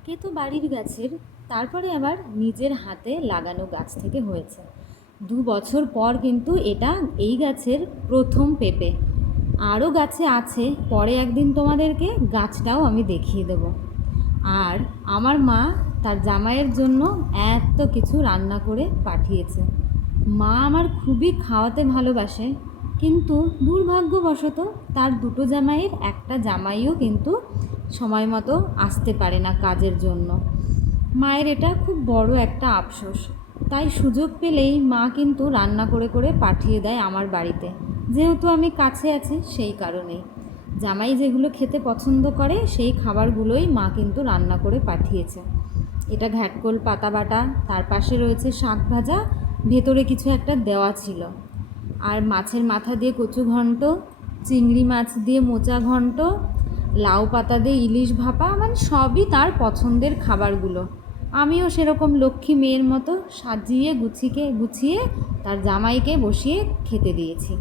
একে তো বাড়ির গাছের, তারপরে আবার নিজের হাতে লাগানো গাছ থেকে হয়েছে। 2 বছর পর কিন্তু এটা এই গাছের প্রথম পেঁপে। আরও গাছে আছে, পরে একদিন তোমাদেরকে গাছটাও আমি দেখিয়ে দেব। আর আমার মা তার জামাইয়ের জন্য এত কিছু রান্না করে পাঠিয়েছে। মা আমার খুবই খাওয়াতে ভালোবাসে, কিন্তু দুর্ভাগ্যবশত তার 2টো জামাইয়ের একটা জামাইও কিন্তু সময় মতো আসতে পারে না কাজের জন্য। মায়ের এটা খুব বড় একটা আফসোস। তাই সুযোগ পেলেই মা কিন্তু রান্না করে করে পাঠিয়ে দেয় আমার বাড়িতে, যেহেতু আমি কাছে আছি সেই কারণেই। জামাই যেগুলো খেতে পছন্দ করে সেই খাবারগুলোই মা কিন্তু রান্না করে পাঠিয়েছে। এটা ঘ্যাটকোল পাতা বাটা, তার পাশে রয়েছে শাক ভাজা, ভেতরে কিছু একটা দেওয়া ছিল, আর মাছের মাথা দিয়ে কচু ঘন্ট, চিংড়ি মাছ দিয়ে মোচা ঘন্ট, লাউ পাতা দিয়ে ইলিশ ভাপা, মানে সবই তার পছন্দের খাবারগুলো। আমিও সেরকম লক্ষ্মী মেয়ের মতো সাজিয়ে গুছিয়ে তার জামাইকে বসিয়ে খেতে দিয়েছি।